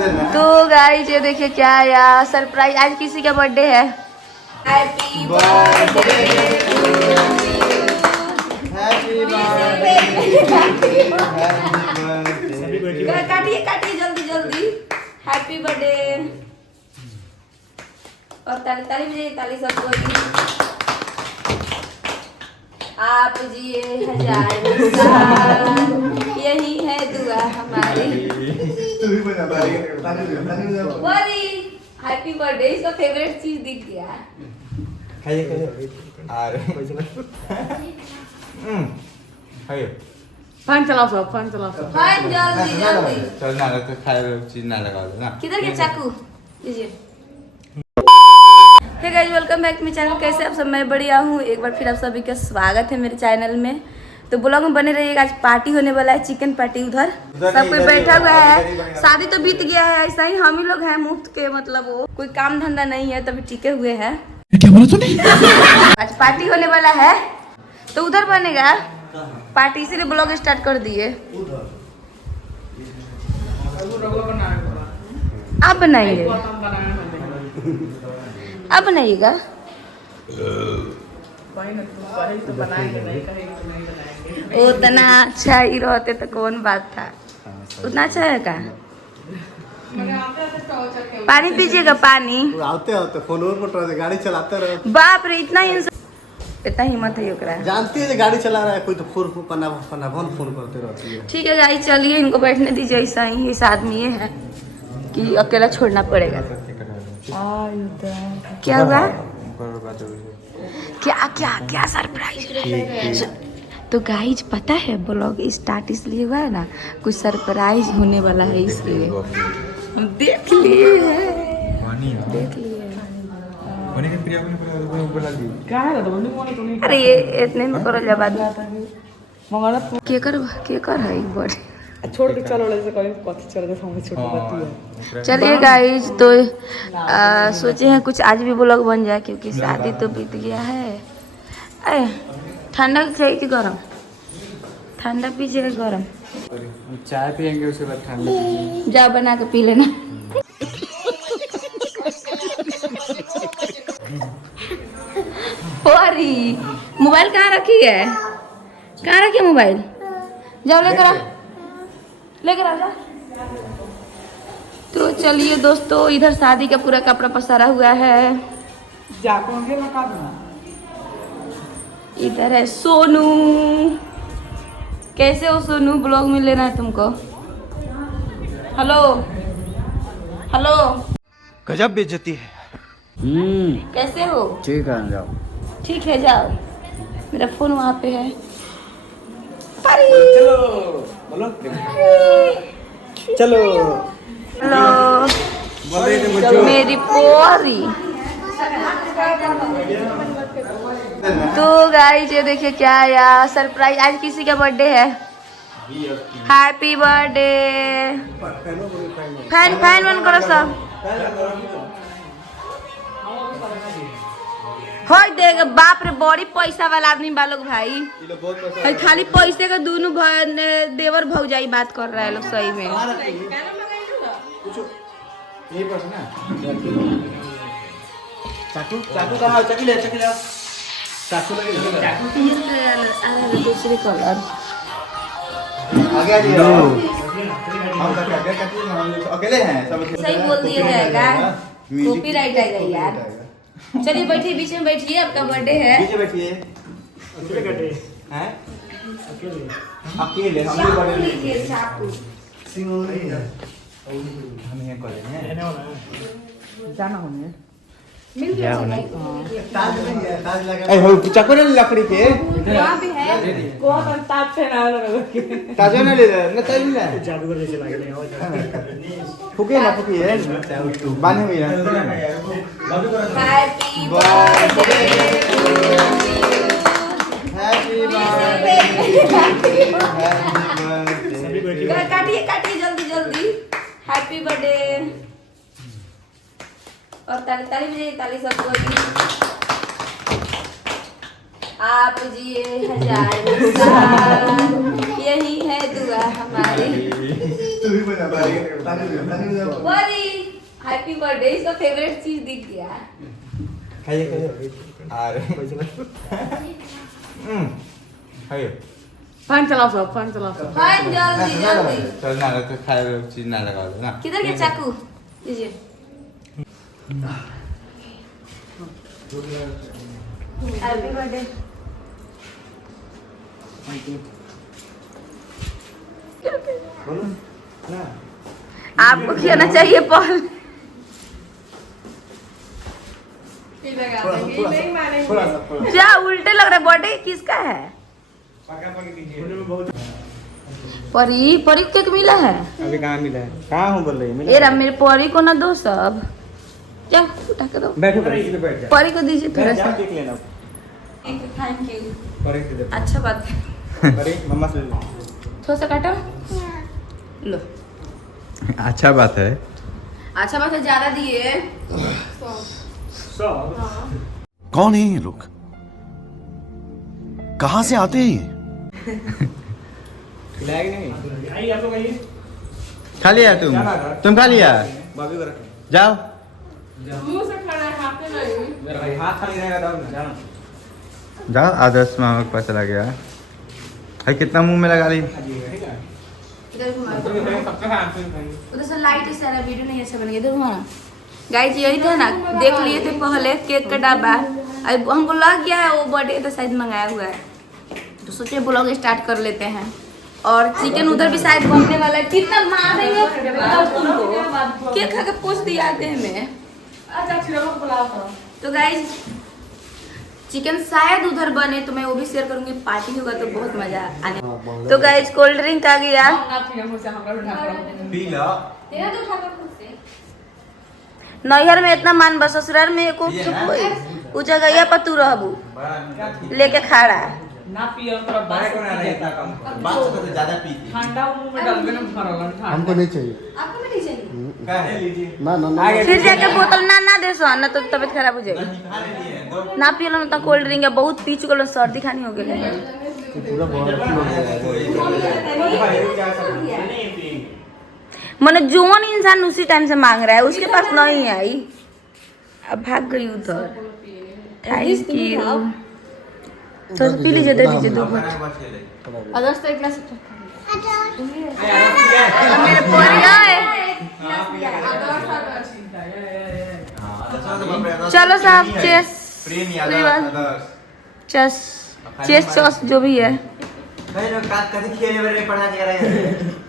तो गाइस ये देखिए क्या यार सरप्राइज, आज किसी का बर्थडे है। हैप्पी बर्थडे काटिए काटिए जल्दी जल्दी। हैप्पी बर्थडे और ताली ताली बजाइए, ताली सबको। आप जिए 1000 साल, यही है दुआ हमारी। हैप्पी बर्थडे, इसका फेवरेट चीज दिख गया। फैन चलाओ सब, फैन चलाओ सब। फैन जल्दी जल्दी। चल ना तो खाए चीज ना लगा दो ना। किधर के चाकू लीजिए। Hey guys welcome back my channel. कैसे आप सब, मैं बढ़िया हूँ। एक बार फिर आप सभी का स्वागत है मेरे चैनल में। तो ब्लॉग में बने रहिएगा। आज पार्टी होने वाला है, चिकन पार्टी। उधर सब कोई बैठा हुआ है। शादी तो बीत गया है, ऐसा ही हम ही लोग हैं मुफ्त के, मतलब वो कोई काम धंधा नहीं है तभी टिके हुए हैं। क्या बोला तूने? आज पार्टी होने वाला है तो उधर बनेगा पार्टी, इसीलिए ब्लॉग स्टार्ट कर दिए। आप बनाइए, आप बनाइएगा। उतना अच्छा ही रहते तो कौन बात था। उतना अच्छा है का? पानी पीजिएगा, पानी। आते आते फोन पर गाड़ी चलाते रहे। बाप रे, इतना हिम्मत है ओकरा। जानती है गाड़ी चला रहा है कोई तो फोन करते रहती है। ठीक है गाइस, चलिए इनको बैठने दीजिए। ऐसा ही इस आदमी है कि अकेला छोड़ना पड़ेगा। क्या हुआ? क्या क्या क्या सरप्राइज? तो गाइज पता है ब्लॉग स्टार्ट इसलिए हुआ है ना, कुछ सरप्राइज होने वाला है इसलिए। देख लिए देख लिए। अरे ये इतने में करो जब के कर है बड़े छोड़ के चलो ले से कहीं कथी चल के सामने छोटी बात है। चलिए गाइज तो सोचे हैं कुछ आज भी ब्लॉग बन जाए, क्योंकि शादी तो बीत गया है। ठंडा चाहिए कि गरम? ठंडा पीजिएगा गरम? चाय पियेंगे उसके बाद ठंडा। जा बना के पी लेना। अरे मोबाइल कहाँ रखी है? कहाँ रखी है मोबाइल? जाओ लेकर आ, लेकर आ जा। तो चलिए दोस्तों, इधर शादी का पूरा कपड़ा पसारा हुआ है। इधर है सोनू। कैसे हो सोनू? ब्लॉग में लेना है तुमको। हेलो हेलो, गजब बेइज्जती है। कैसे हो? ठीक है, जाओ। ठीक है जाओ, मेरा फोन वहाँ पे है। चलो बोलो, चलो। हेलो मेरी पोरी। तो गाइस ये देखिए क्या यार सरप्राइज, आज किसी का बर्थडे है। Happy birthday. फैन फैन बंद करो सब। हो देगा बाप रे, बड़ी पैसा वाला आदमी बालोग भाई। भाई खाली पैसे का दोनों देवर भौजाई बात कर रहा है लोग सही में। चाकू चाकू कहाँ? चाकू ले, चाकू ले, चाकू लगे। दूसरे कलर आगे आ जाओ। हम अकेले हैं सब। सही बोल दिया जाएगा, कॉपीराइट आएगा यार। चलिए बैठिए, बीच में बैठिए, आपका बर्थडे है। पीछे बैठिए। हैं? अकेले हम भी बर्थडे लीजिए चाकू। हम ये करेंगे। जाना होने मिल गया ताज नहीं है, ताज लगा। ए हो चाकू ले लकड़ी के। वहाँ भी है। कौन ताज पे ना लगे। ताज ना ले ना, ताज ना। जादूगर जैसे लग रहे हैं। फुके ना फुकी है, बांधे हुए हैं। Happy birthday, happy birthday, happy birthday. काटिए काटिए जल्दी जल्दी। हैप्पी बर्थडे और ताली ताली बजाइए, ताली सबको। आप जिए 1000 साल, यही है दुआ हमारी। परी हैप्पी बर्थडे, इसका फेवरेट चीज दिख गया। खाइए अरे खाइए फैन चलाओ सब, फैन चलाओ सब। हाँ जल्दी जल्दी। चल ना तो खाए चीज ना लगा दो ना। किधर के चाकू लीजिए। Happy birthday. आपको खिलाना चाहिए पॉल। क्या उल्टे लग रहा है? बर्थडे किसका है? परी परी केक मिला है? अभी कहाँ मिला है? कहाँ हूँ बोल रही है? ये रहा मेरे परी को ना दो सब। क्या उठा के दो। बैठो बैठ जा। परी को दीजिए थोड़ा सा। केक लेना। Thank you. परी से दे। अच्छा बात है। परी मम्मा से ले लो। थोड़ा सा काटो। लो। अच्छा बात है। अच्छा बात है, ज्यादा दिए। कौन है ये लोग? कहां से आते हैं ये? खिलाएगी नहीं? आइए आप लोग आइए। खा लिया तुम खा लिया? भाभी को रखो। जाओ मुंह से खाना है, हाथ में नहीं। मेरा भाई हाथ खाली रहेगा तब ना जाना। जाओ। आदर्श मामा के पास चला गया है। कितना मुंह में लगा रही? इधर घुमा। उधर से लाइट से आ रहा, वीडियो नहीं अच्छा बनेगा। इधर घुमा। गाइस यही था ना, देख लिए थे पहले केक का डब्बा। अब हमको लग गया है वो बर्थडे का शायद मंगाया हुआ है, तो सोचे ब्लॉग स्टार्ट कर लेते हैं। और चिकन उधर भी शायद बनने वाला है। कितना मारेंगे तुमको? केक खा के पोछ दिया आते हैं मैं। तो गाइस चिकन शायद उधर बने तो मैं वो भी शेयर करूंगी। पार्टी होगा तो बहुत मजा आने। तो गाइस कोल्ड ड्रिंक आ गया। P low. नैहर में इतना मान बस, ससुराल में एको चुप होई। उ जगह पर तू रहबू लेके खड़ा। ना पियो तोरा बाहर कौन आ रहा है इतना कम? बात से तो ज्यादा पीती। ठंडा मुंह में डाल देना भरल ठंडा। हमको नहीं चाहिए। आपको भी नहीं चाहिए? क्या है लीजिए? ना ना ना आगे फिर जाके बोतल ना दे सो ना, तो तबीयत खराब हो जाएगी। नहीं खा लेती है दो। ना पियो ना कोल्ड ड्रिंक है, बहुत पी चुकल, सर्दी खानी हो गई है। पूरा बहुत मैंने जोन इंसान उसी टाइम से मांग रहा है, उसके पास नहीं आई, अब भाग गई उधर। Thank you. तो पी लीजिए, दे दीजिए दो घूंट। अदर्स तो एक ग्लास मेरे पोरिया है। चलो साहब, चेस चेस चेस चॉस जो भी है। कहीं ना कहीं खेलने वाले पढ़ा जा रहा है।